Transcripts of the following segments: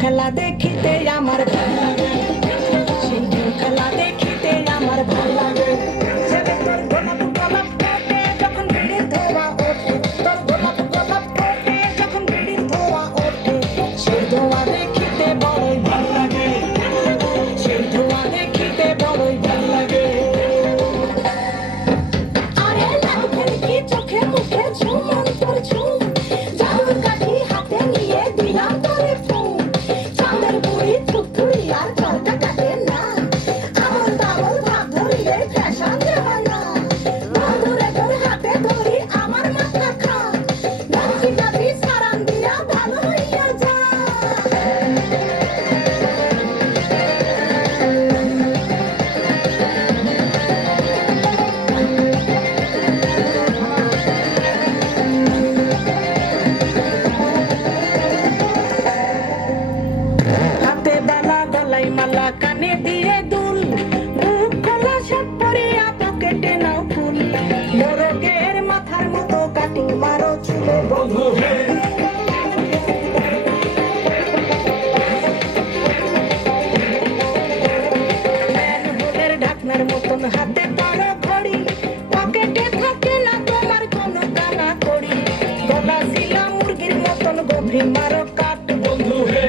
খেলা দেখিতে আমার ভালো লাগে, সিন্ধু খেলা দেখিতে আমার ভালো লাগে। ছেলে তোর গোলাপ গোলাপ ফোটে যখন বিড়ির ধোঁয়া ওঠে, তোর গোলাপ গোলাপ ফোটে যখন বিড়ির ধোঁয়া ওঠে, সেই ধোঁয়া দেখিতে বড়ই ভালো লাগে, সেই ধোঁয়া দেখিতে বড়ই ভালো লাগে। আরে লাউকের কি চোখে মুখে ঝুম অন্তর ঝুম, জাদুর কাঠি হাতে নিয়ে দিলাম তোরে ফুম। চাঁদের বুড়ি থুকথুরি আর জলটা কাটে না, আমল তামল ভাব ধরিলে ফ্যাশন দেওয়া না। বন্ধুরে তোর হাতে ধরি আমার মাথা খা, নাচি নাচি সারান দিয়া ভালো হইয়া যা। হাতে বালা গলায় মালা কানে দিয়ে দুল, মুখ খোলা শার্ট পরিয়া পকেটে নাও ফুল। মোরগের মাথার মতো কাটিং মারো চুলে বন্ধু হে। ম্যানহোলের ঢাকনার মতন হাতে বড় ঘড়ি, পকেটে থাকে না তোমার কোনো কানা কড়ি। গলা ছিলা মুরগির মতন গভীর মারো কাট বন্ধু হে।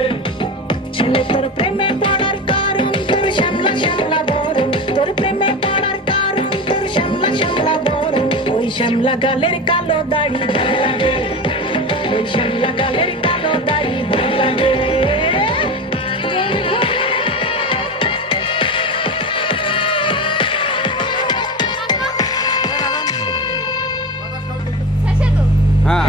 ছেলে তোর প্রেমে পড়ার কারণ তোর শ্যামলা শ্যামলা বরণ, তোর প্রেমে পড়ার কারণ তোর শ্যামলা শ্যামলা বরণ। ওই শ্যামলা গালের কালো দাড়ি ভালো লাগে, ওই শ্যামলা গালের কালো দাড়ি ভালো লাগে। হ্যাঁ